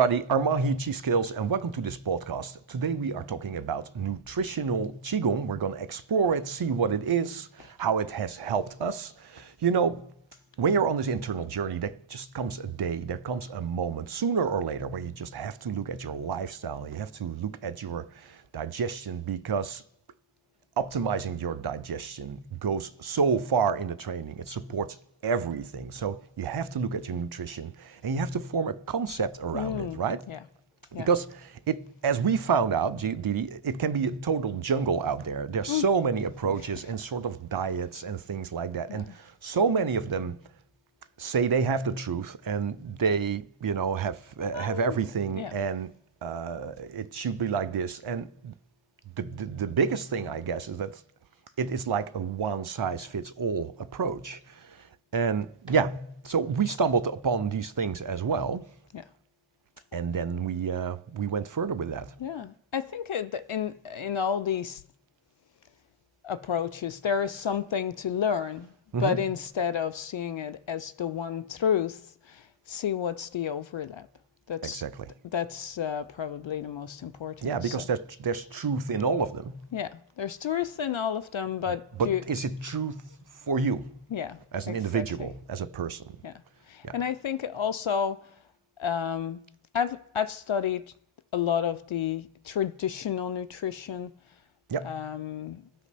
everybody, Armahi Chi Skills, and welcome to this podcast. Today we are talking about nutritional Qigong. We're going to explore it, see what it is, how it has helped us. You know, when you're on this internal journey, there just comes a day, there comes a moment, sooner or later, where you just have to look at your lifestyle. You have to look at your digestion, because optimizing your digestion goes so far in the training. It supports everything. So you have to look at your nutrition and you have to form a concept around it, right? Yeah. Because as we found out, Didi, it can be a total jungle out there. There's so many approaches and sort of diets and things like that. And so many of them say they have the truth and they, you know, have everything and it should be like this. And the biggest thing, I guess, is that it is like a one-size-fits-all approach. And so we stumbled upon these things as well. Yeah. And then we went further with that. Yeah. I think in all these approaches, there is something to learn. But instead of seeing it as the one truth, see what's the overlap. That's probably the most important. Yeah, because there's truth in all of them. Yeah, there's truth in all of them, but is it truth for you? Yeah, as an individual, as a person. Yeah, and I think also I've studied a lot of the traditional nutrition. Yeah.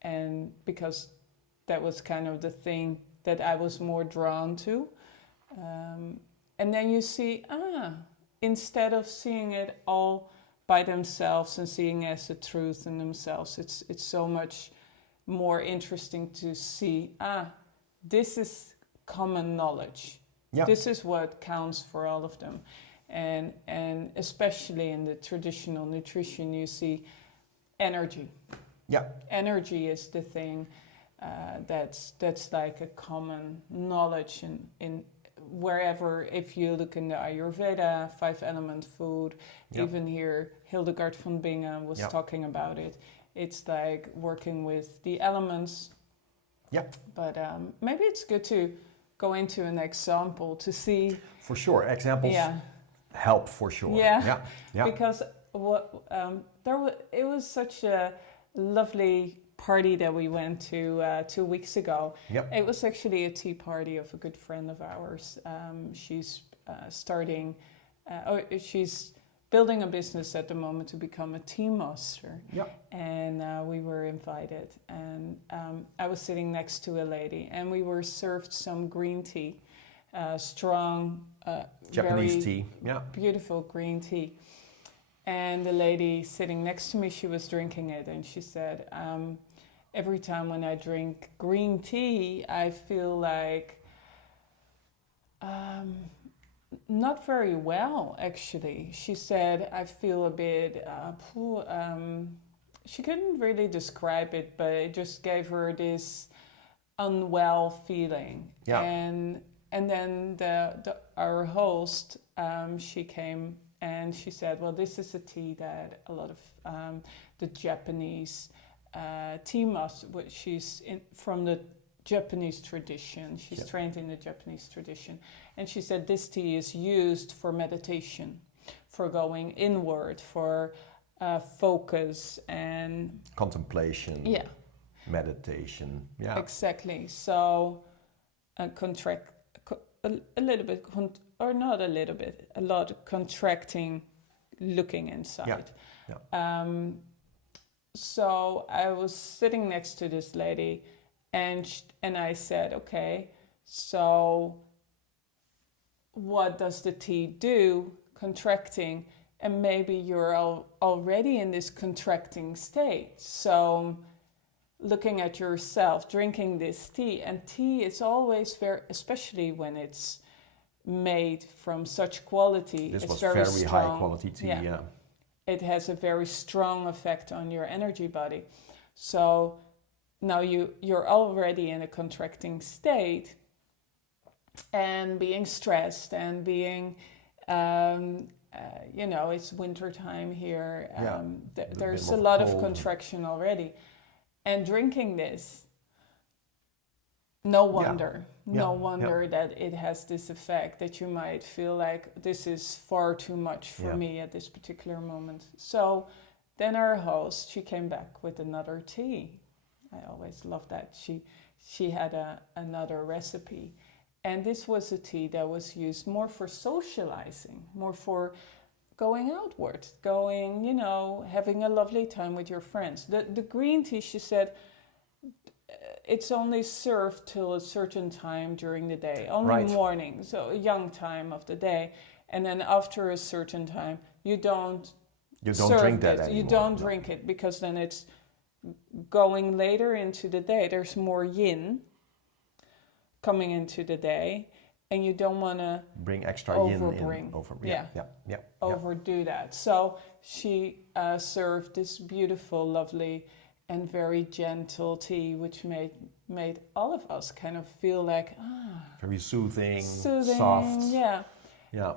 And because that was kind of the thing that I was more drawn to, and then you see instead of seeing it all by themselves and seeing it as a truth in themselves, it's so much more interesting to see, this is common knowledge. Yeah. This is what counts for all of them. And especially in the traditional nutrition, you see energy. Yeah. Energy is the thing that's like a common knowledge in wherever. If you look in the Ayurveda, 5-element food, even here, Hildegard von Bingen was talking about it. It's like working with the elements. Yeah. But maybe it's good to go into an example to see. For sure, examples help for sure. Yeah. Because it was such a lovely party that we went to 2 weeks ago. Yep. It was actually a tea party of a good friend of ours. She's she's building a business at the moment to become a tea master. Yep. And we were invited. And I was sitting next to a lady and we were served some green tea, strong, Japanese tea. Yeah. Beautiful green tea. And the lady sitting next to me, she was drinking it, and she said, every time when I drink green tea, I feel like not very well, actually. She said, I feel a bit, she couldn't really describe it, but it just gave her this unwell feeling. Yeah. And then our host, she came and she said, well, this is a tea that a lot of the Japanese tea master, she's from the Japanese tradition. She's trained in the Japanese tradition. And she said this tea is used for meditation, for going inward, for focus and contemplation. Yeah. Meditation. Yeah. Exactly. So contract a little bit, or not a little bit, a lot of contracting, looking inside. Yeah. So I was sitting next to this lady, and I said, okay, so what does the tea do? Contracting, and maybe you're already in this contracting state. So looking at yourself, drinking this tea, and tea is always very, especially when it's made from such quality. This was very strong. High quality tea, yeah. It has a very strong effect on your energy body. So now you're already in a contracting state, and being stressed and being, it's winter time here. There's a lot of contraction already. And drinking this no wonder. Yeah. No wonder that it has this effect that you might feel like this is far too much for me at this particular moment. So then our host, she came back with another tea. I always love that. She had another recipe. And this was a tea that was used more for socializing, more for going outward, going, you know, having a lovely time with your friends. The green tea, she said, it's only served till a certain time during the day, only morning, so a young time of the day. And then after a certain time, you don't drink that anymore. You don't drink it, because then it's going later into the day. There's more yin coming into the day, and you don't want to bring extra yin in. Overdo that. So she served this beautiful, lovely, and very gentle tea, which made all of us kind of feel like very soothing, soft. Yeah.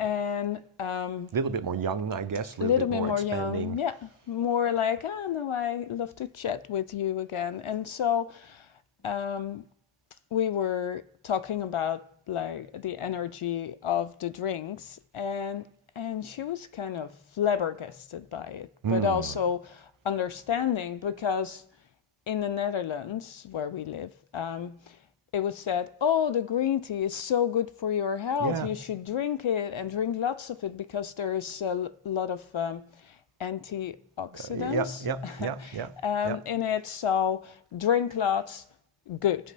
And a little bit more young, I guess. A little bit more expanding. young. Yeah. More like, no, I love to chat with you again. And so we were talking about like the energy of the drinks, and she was kind of flabbergasted by it, but also understanding, because in the Netherlands where we live, it was said, oh, the green tea is so good for your health. You should drink it, and drink lots of it, because there is a lot of antioxidants in it. So drink lots, good.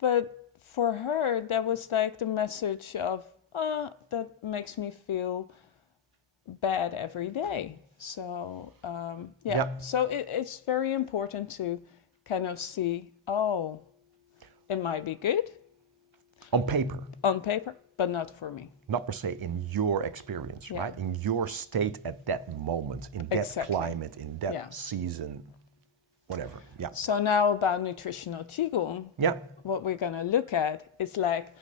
But for her, that was like the message of, that makes me feel bad every day. So so it's very important to kind of see, it might be good on paper, but not for me. Not per se in your experience, right? In your state at that moment, in that climate, in that season, whatever. Yeah. So now about nutritional Qigong, what we're going to look at is like,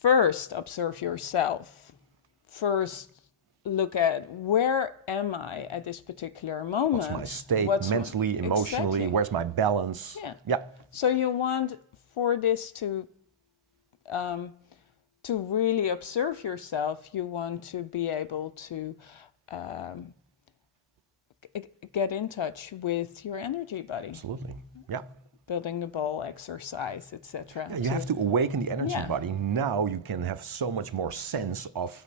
first observe yourself. First look at, where am I at this particular moment? What's my state, mentally, emotionally? Where's my balance? So you want for this to really observe yourself, you want to be able to get in touch with your energy body. Absolutely, yeah. Building the ball, exercise, etc. You have to awaken the energy body. Now you can have so much more sense of,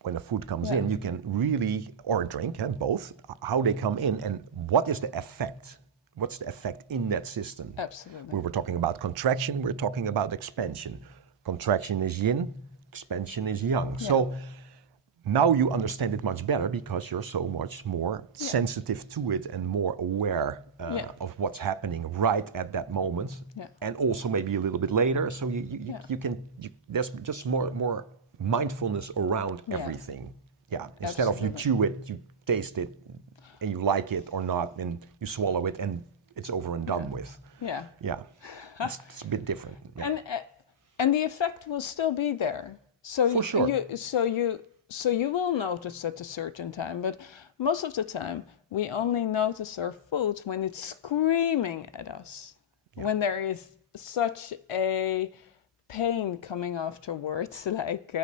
when the food comes in, you can really, or a drink, both, how they come in and what is the effect. What's the effect in that system? Absolutely. We were talking about contraction, we're talking about expansion. Contraction is yin, expansion is yang. So now you understand it much better, because you're so much more sensitive to it and more aware of what's happening right at that moment. And also maybe a little bit later. So you can, there's just more mindfulness around everything. Instead of you chew it, you taste it, and you like it or not, and you swallow it, and it's over and done with. It's a bit different. And the effect will still be there. So for sure. So you will notice at a certain time, but most of the time we only notice our food when it's screaming at us, when there is such a pain coming afterwards, like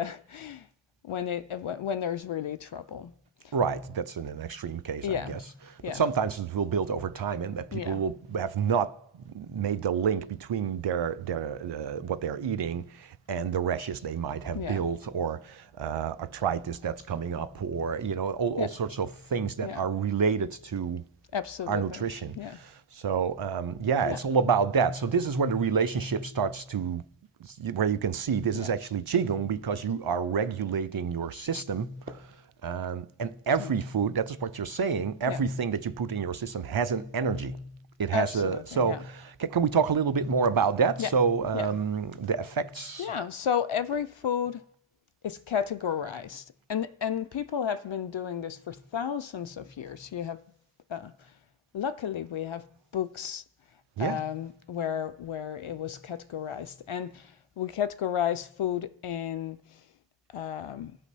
when there's really trouble. Right, that's an extreme case, I guess. But sometimes it will build over time, and that people will have not made the link between their what they're eating and the rashes they might have built, or arthritis that's coming up, or all sorts of things that are related to our nutrition. So it's all about that. So this is where the relationship starts to, where you can see this is actually Qigong, because you are regulating your system. And every food, that is what you're saying, everything that you put in your system has an energy. It has can we talk a little bit more about that? The effects. So every food is categorized, and people have been doing this for thousands of years. You have, luckily, we have books where it was categorized, and we categorize food in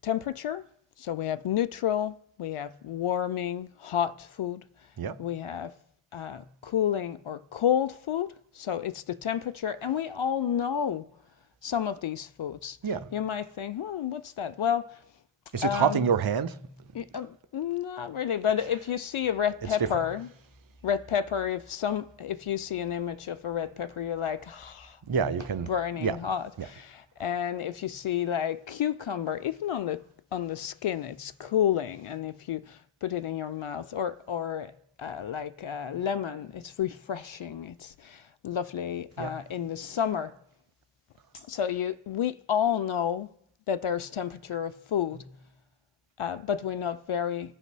temperature. So we have neutral, we have warming, hot food. We have cooling or cold food. So it's the temperature, and we all know some of these foods. Yeah. You might think, what's that? Well, is it hot in your hand? Not really, but if you see a red pepper, if you see an image of a red pepper, you're like, yeah, you can burning hot. Yeah. And if you see like cucumber, even on the skin, it's cooling. And if you put it in your mouth, or like lemon, it's refreshing. It's lovely in the summer. So we all know that there's temperature of food, but we're not very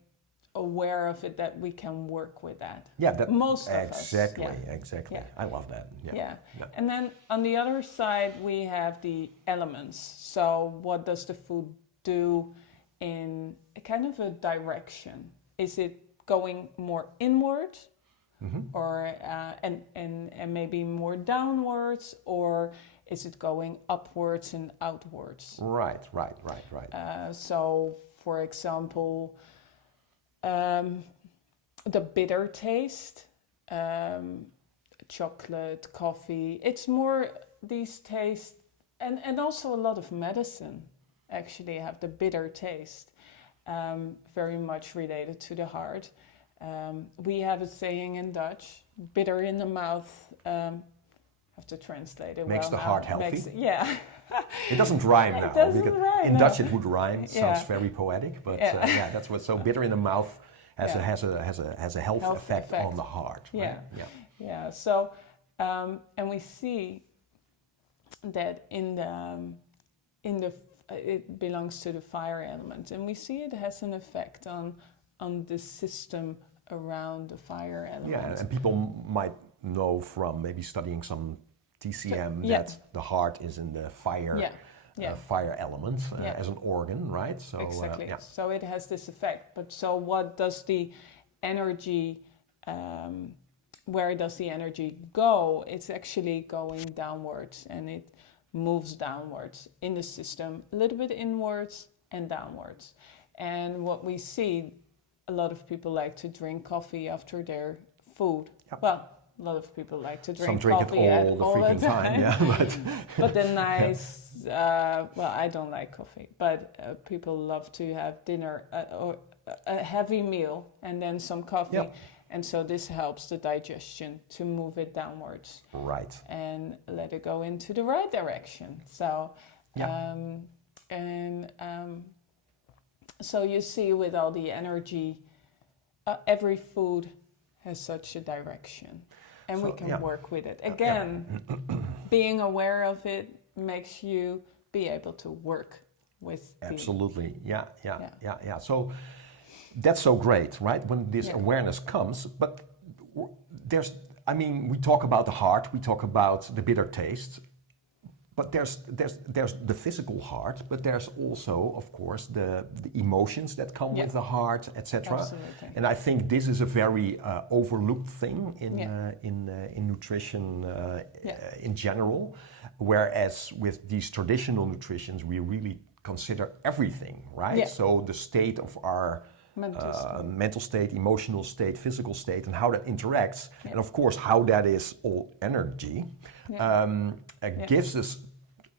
aware of it, that we can work with that. Yeah, most of us. Exactly. Yeah. I love that. Yeah. And then on the other side, we have the elements. So what does the food do in a kind of a direction? Is it going more inward, or and maybe more downwards, or is it going upwards and outwards? Right. So, for example, the bitter taste, chocolate, coffee, it's more these tastes, and also a lot of medicine actually have the bitter taste, very much related to the heart. We have a saying in Dutch, bitter in the mouth, I have to translate it. Makes the heart healthy. It doesn't rhyme now. It doesn't rhyme, in no. Dutch it would rhyme. It sounds very poetic, but that's what. So bitter in the mouth has a health effect on the heart. Right? Yeah. So and we see that in the it belongs to the fire element, and we see it has an effect on the system around the fire element. Yeah, and people might know from maybe studying some TCM that the heart is in the fire fire element as an organ, right? So exactly. So it has this effect. But so what does the energy? Where does the energy go? It's actually going downwards, and it moves downwards in the system, a little bit inwards and downwards. And what we see, a lot of people like to drink coffee after their food. Yep. Well, a lot of people like to drink coffee. Some drink it all the freaking time. But the nice, well, I don't like coffee, but people love to have dinner or a heavy meal and then some coffee. Yep. And so this helps the digestion to move it downwards. Right. And let it go into the right direction. So, so you see with all the energy, every food has such a direction. And we can work with it. Again, being aware of it makes you be able to work with Absolutely. Yeah. So that's so great, right? When this awareness comes, but we talk about the heart, we talk about the bitter taste, but there's the physical heart, but there's also, of course, the emotions that come with the heart, etc. Absolutely. And I think this is a very overlooked thing in nutrition in general, whereas with these traditional nutritions, we really consider everything, right? Yeah. So the state of our mental state, emotional state, physical state, and how that interacts, and of course how that is all energy, gives us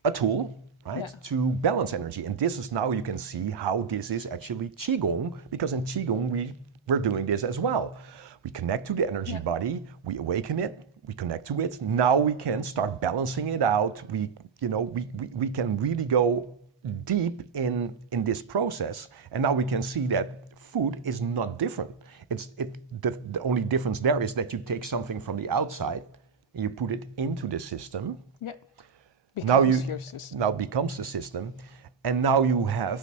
a tool, right, to balance energy. And this is now you can see how this is actually Qigong, because in Qigong we're doing this as well. We connect to the energy body, we awaken it, we connect to it. Now we can start balancing it out. We can really go deep in this process, and now we can see that food is not different. The only difference there is that you take something from the outside and you put it into the system. Yeah. Your system. Now becomes the system, and now you have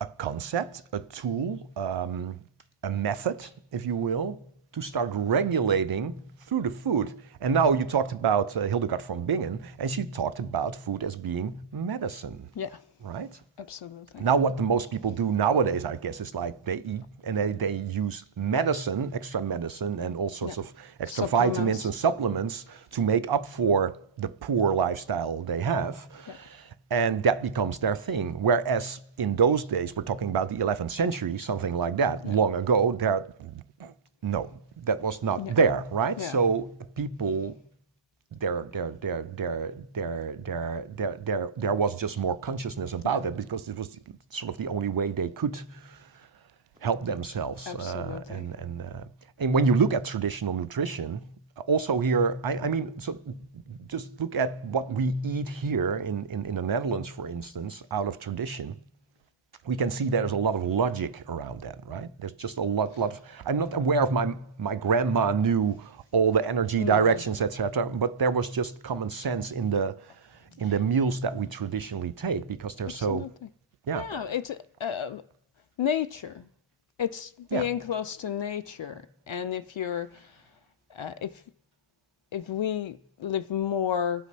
a concept, a tool, a method, if you will, to start regulating through the food. And now you talked about Hildegard von Bingen, and she talked about food as being medicine. Yeah. Right? Absolutely. Now what the most people do nowadays, I guess, is like they eat and they use medicine, extra medicine, and all sorts of extra vitamins and supplements to make up for the poor lifestyle they have. Yeah. And that becomes their thing. Whereas in those days, we're talking about the 11th century, something like that, long ago, that was not there, right? Yeah. So people, there was just more consciousness about it because it was sort of the only way they could help themselves. And when you look at traditional nutrition, also here, I mean, so just look at what we eat here in the Netherlands, for instance, out of tradition. We can see there's a lot of logic around that, right? There's just a lot of, I'm not aware of my grandma knew all the energy directions, etc. But there was just common sense in the meals that we traditionally take because they're Absolutely. so, it's nature. It's being close to nature, and if you're, if we live more,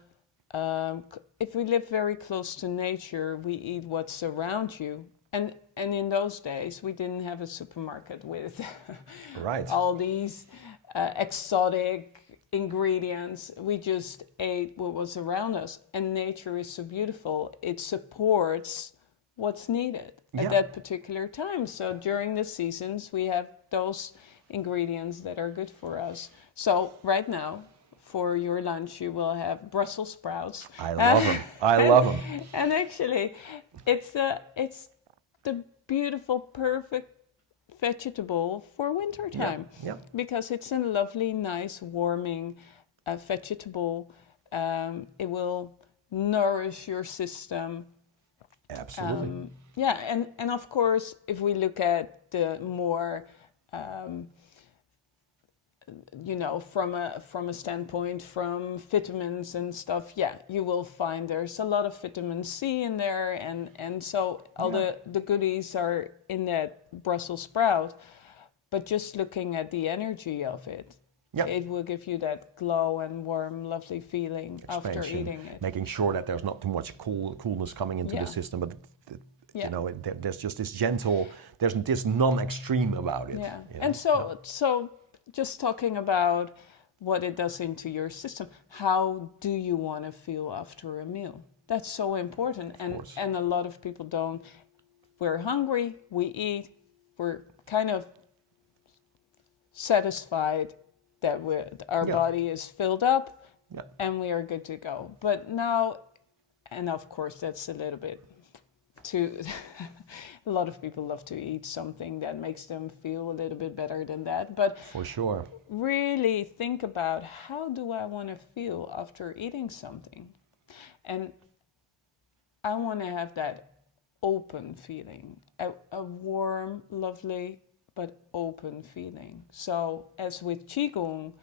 if we live very close to nature, we eat what's around you. And in those days, we didn't have a supermarket with all these exotic ingredients. We just ate what was around us. And nature is so beautiful. It supports what's needed at that particular time. So during the seasons, we have those ingredients that are good for us. So right now, for your lunch, you will have Brussels sprouts. I love them. I love them. And actually, it's the beautiful, perfect vegetable for wintertime. Because it's a lovely, nice, warming vegetable. It will nourish your system. Absolutely. And of course, if we look at the more, from a standpoint from vitamins and stuff, you will find there's a lot of vitamin C in there, and so all the goodies are in that Brussels sprout. But just looking at the energy of it, it will give you that glow and warm, lovely feeling after eating it. Making sure that there's not too much coolness coming into the system, but there's just this gentle, there's this non-extreme about it. And so just talking about what it does into your system, how do you want to feel after a meal? That's so important. And a lot of people don't. We're hungry, we eat, we're kind of satisfied that our body is filled up and we are good to go. But now, and of course that's a little bit too, a lot of people love to eat something that makes them feel a little bit better than that. But for sure, really think about, how do I want to feel after eating something? And I want to have that open feeling, a warm, lovely, but open feeling. So as with Qigong...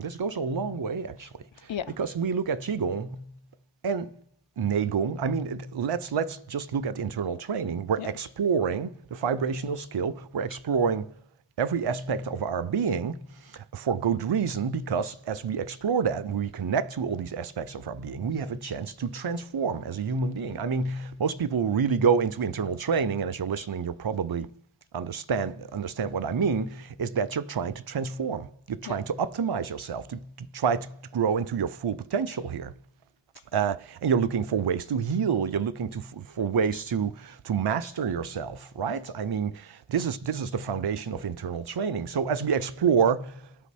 this goes a long way, actually. Yeah. Because we look at Qigong and Neigong. I mean, let's just look at internal training. We're exploring the vibrational skill. We're exploring every aspect of our being for good reason, because as we explore that and we connect to all these aspects of our being, we have a chance to transform as a human being. I mean, most people really go into internal training, and as you're listening, you're probably understand what I mean, is that you're trying to transform. You're trying to optimize yourself, to try to grow into your full potential here. And you're looking for ways to heal. You're looking for ways to master yourself, right? I mean, this is the foundation of internal training. So as we explore,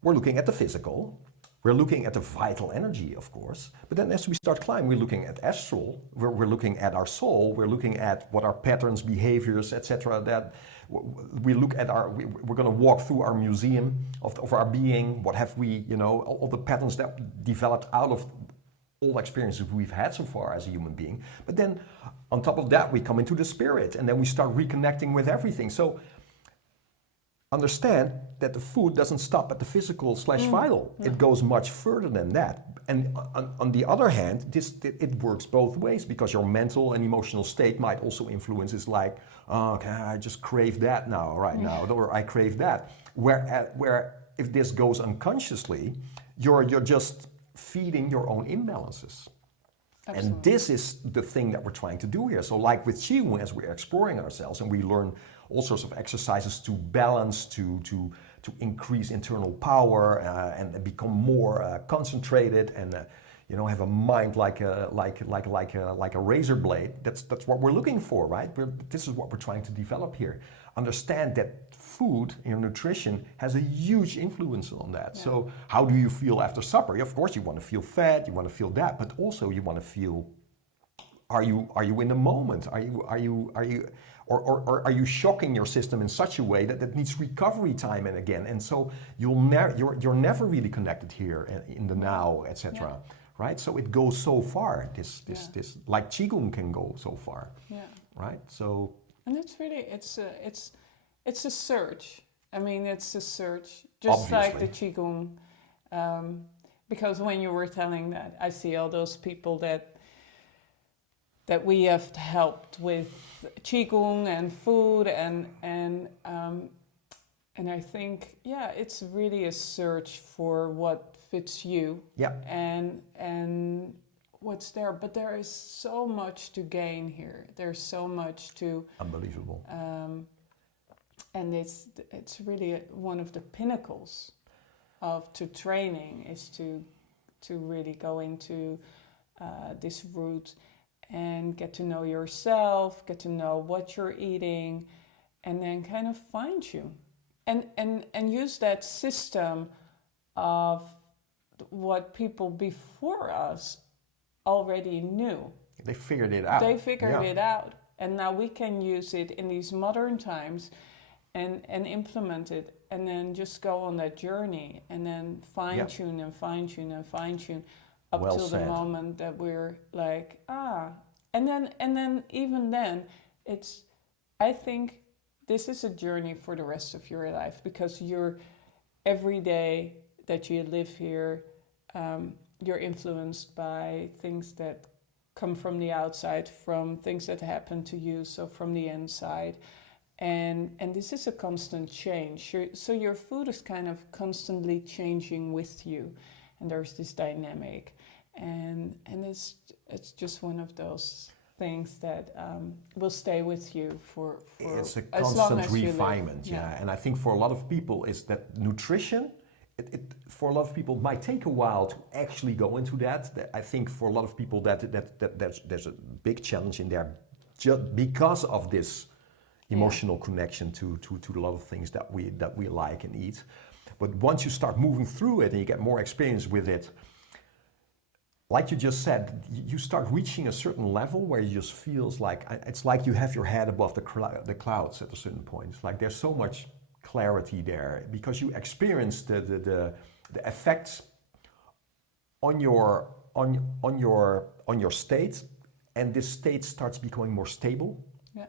we're looking at the physical. We're looking at the vital energy, of course. But then as we start climbing, we're looking at astral. We're looking at our soul. We're looking at what our patterns, behaviors, etc. That we look at we're going to walk through our museum of our being. What have we, all the patterns that developed out of all the experiences we've had so far as a human being. But then on top of that, we come into the spirit, and then we start reconnecting with everything. So understand that the food doesn't stop at the physical / vital. It goes much further than that. And on the other hand, it works both ways, because your mental and emotional state might also influence. It's like, oh, okay, I just crave that now, now, or I crave that. Where if this goes unconsciously, you're just feeding your own imbalances. Absolutely. And this is the thing that we're trying to do here. So like with Qigong, as we're exploring ourselves and we learn all sorts of exercises to balance, to increase internal power and become more concentrated and have a mind like a razor blade. That's what we're looking for, right? This is what we're trying to develop here. understand that food, nutrition has a huge influence on that. Yeah. So how do you feel after supper? Of course, you want to feel fat, you want to feel that, but also you want to feel, are you in the moment? Or are you shocking your system in such a way that it needs recovery time and again? And so you're never really connected here in the now, etc. Yeah. Right? So it goes so far. This like Qigong can go so far. Yeah. Right? So. And it's really it's a search. I mean, it's a search, just obviously. Like the Qigong. Because when you were telling that, I see all those people that we have helped with Qigong and food and I think, it's really a search for what fits you. Yeah. And what's there. But there is so much to gain here. There's so much to... Unbelievable. And it's really one of the pinnacles to training is to really go into this route and get to know yourself, get to know what you're eating, and then kind of fine-tune. And use that system of what people before us already knew. They figured it out. They figured it out. And now we can use it in these modern times and implement it and then just go on that journey and then fine-tune and fine-tune and fine-tune up till the moment that we're like, and then even then I think this is a journey for the rest of your life because you're every day that you live here, you're influenced by things that come from the outside, from things that happen to you, so from the inside. And this is a constant change. So your food is kind of constantly changing with you. And there's this dynamic. And it's just one of those things that will stay with you for it's a as long constant as you refinement. live. Yeah. And I think for a lot of people is that nutrition, for a lot of people might take a while to actually go into that. I think for a lot of people that there's a big challenge in there just because of this emotional connection to a lot of things that we like and eat. But once you start moving through it and you get more experience with it, like you just said, you start reaching a certain level where it just feels like it's like you have your head above the clouds at a certain point. It's like there's so much clarity there because you experience the effects on your state, and this state starts becoming more stable. Yeah.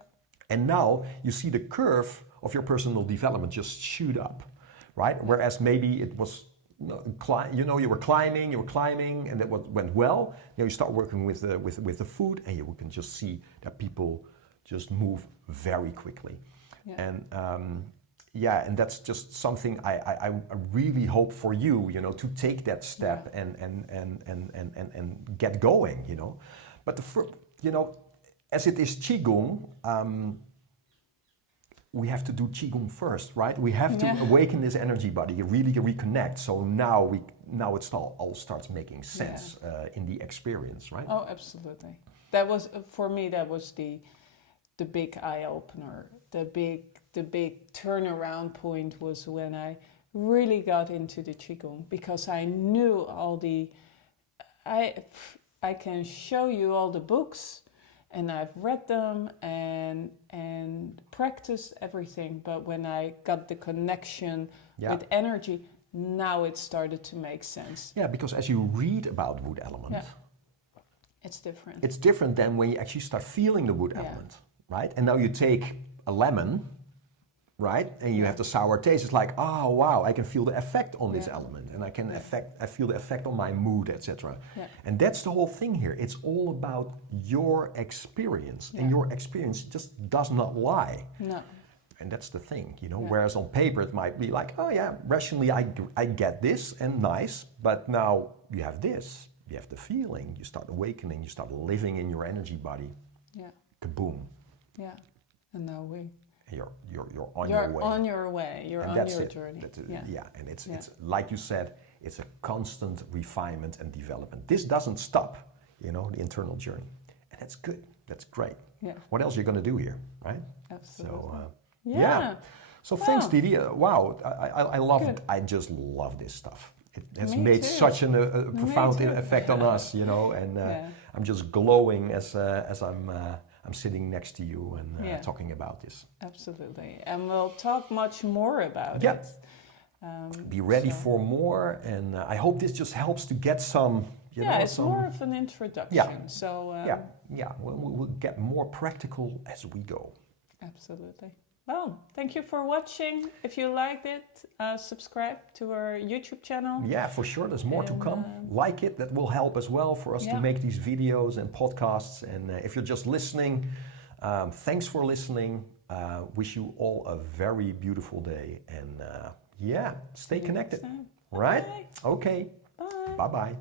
And now you see the curve of your personal development just shoot up, right? Whereas maybe it was, you were climbing, and that went well. Now you start working with the food, and you can just see that people just move very quickly. Yeah. And that's just something I really hope for you, to take that step and get going, But as it is Qigong, we have to do Qigong first, right? We have to awaken this energy body, really reconnect. So now it all starts making sense in the experience, right? Oh, absolutely. That was for me. That was the big eye opener. The big turnaround point was when I really got into the Qigong because I knew all the. I can show you all the books. And I've read them and practiced everything. But when I got the connection with energy, now it started to make sense. Yeah, because as you read about wood element, it's different. It's different than when you actually start feeling the wood element, right? And now you take a lemon, right? And you have the sour taste. It's like, oh wow, I can feel the effect on this element, and I feel the effect on my mood, etc. Yeah. And that's the whole thing here. It's all about your experience, and your experience just does not lie. No. And that's the thing, Whereas on paper it might be like, oh yeah, rationally I get this and nice, but now you have this, you have the feeling, you start awakening, you start living in your energy body. Yeah. Kaboom. Yeah. And now you're on your way. You're on your way. You're on your journey. And it's like you said, it's a constant refinement and development. This doesn't stop, the internal journey, and that's good. That's great. Yeah. What else are you going to do here, right? Absolutely. Yeah. So thanks, Oh. Didi. Wow, I love it. Good. I just love this stuff. It has Me made too. such a profound too. effect on us, you know, and Yeah. I'm just glowing as I'm sitting next to you and Yeah. talking about this. Absolutely. And we'll talk much more about Yeah. it. Be ready so- for more, and I hope this just helps to get some, you know, it's some. more of an introduction. Yeah. So We'll get more practical as we go. absolutely. Well, thank you for watching. If you liked it, subscribe to our YouTube channel. Yeah, for sure. There's more to And, come. Like it, that will help as well for us to yeah. make these videos and podcasts. And if you're just listening, thanks for listening. Wish you all a very beautiful day. And stay connected. Next time. Right? Bye. Okay. Bye. Bye-bye.